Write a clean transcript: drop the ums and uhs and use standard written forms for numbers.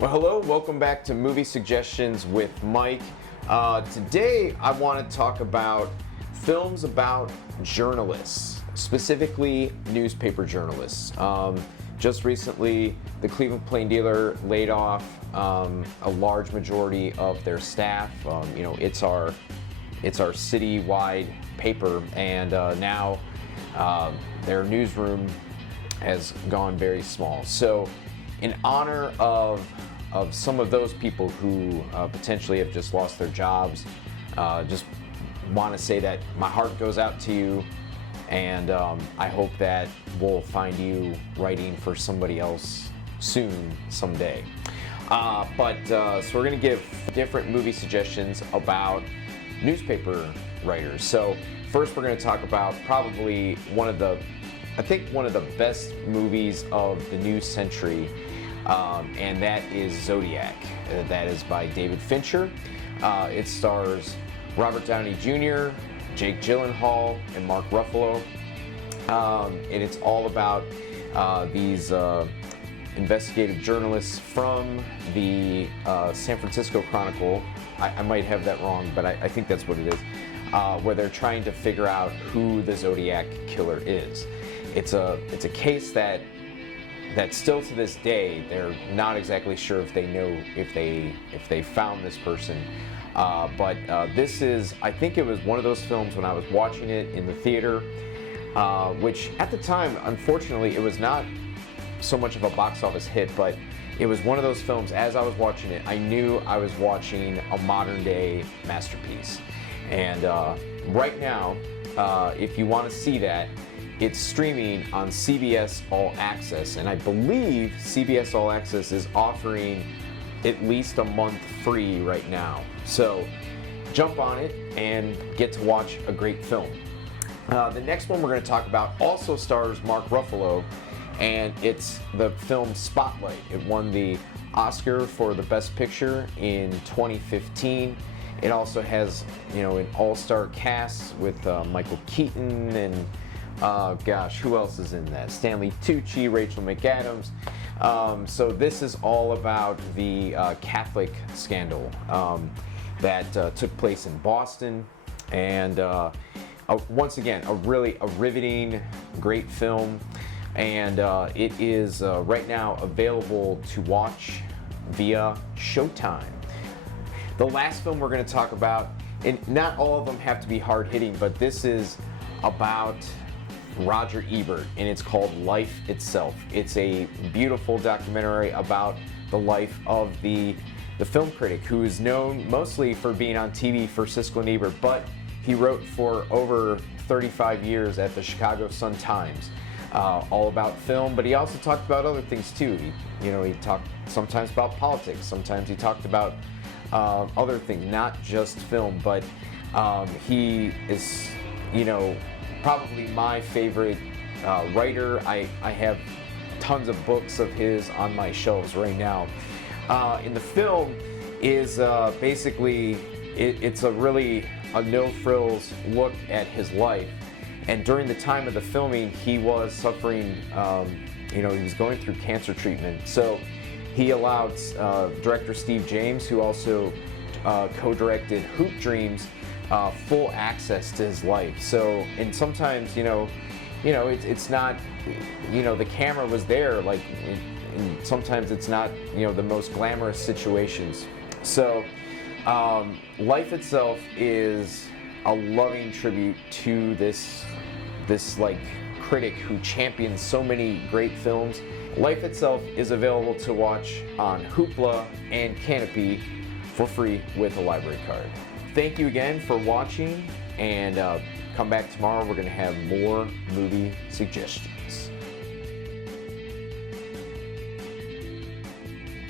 Well, hello, welcome back to Movie Suggestions with Mike. Today I want to talk about films about journalists, specifically newspaper journalists. Just recently, the Cleveland Plain Dealer laid off a large majority of their staff. It's our city-wide paper, and now their newsroom has gone very small. So, in honor of some of those people who potentially have just lost their jobs, just want to say that my heart goes out to you, and I hope that we'll find you writing for somebody else soon, someday. So we're going to give different movie suggestions about newspaper writers. So first we're going to talk about probably one of the best movies of the new century, and that is Zodiac. That is by David Fincher. It stars Robert Downey Jr., Jake Gyllenhaal, and Mark Ruffalo. And it's all about these investigative journalists from the San Francisco Chronicle. I might have that wrong, but I think that's what it is, where they're trying to figure out who the Zodiac killer is. It's a case that still to this day they're not exactly sure if they know if they found this person. But this is, I think it was one of those films when I was watching it in the theater, which at the time, unfortunately, it was not so much of a box office hit, but it was one of those films, as I was watching it, I knew I was watching a modern day masterpiece. And right now, if you want to see that, it's streaming on CBS All Access, and I believe CBS All Access is offering at least a month free right now. So jump on it and get to watch a great film. The next one we're going to talk about also stars Mark Ruffalo, and it's the film Spotlight. It won the Oscar for the Best Picture in 2015. It also has, an all-star cast with Michael Keaton and who else is in that? Stanley Tucci, Rachel McAdams. So this is all about the Catholic scandal that took place in Boston, and once again, a riveting, great film, and it is right now available to watch via Showtime. The last film we're going to talk about, and not all of them have to be hard-hitting, but this is about Roger Ebert, and it's called Life Itself. It's a beautiful documentary about the life of the film critic, who is known mostly for being on TV for Siskel and Ebert, but he wrote for over 35 years at the Chicago Sun-Times, all about film, but he also talked about other things too. He talked sometimes about politics, sometimes he talked about other things, not just film, but he is, probably my favorite writer. I have tons of books of his on my shelves right now. In the film is basically, it's a really a no-frills look at his life. And during the time of the filming, he was suffering, he was going through cancer treatment. So he allowed director Steve James, who also co-directed Hoop Dreams, full access to his life. So, and sometimes, it's not, the camera was there, like, and sometimes it's not, the most glamorous situations. So, Life Itself is a loving tribute to this like critic who champions so many great films. Life Itself is available to watch on Hoopla and Canopy for free with a library card. Thank you again for watching, and come back tomorrow. We're going to have more movie suggestions.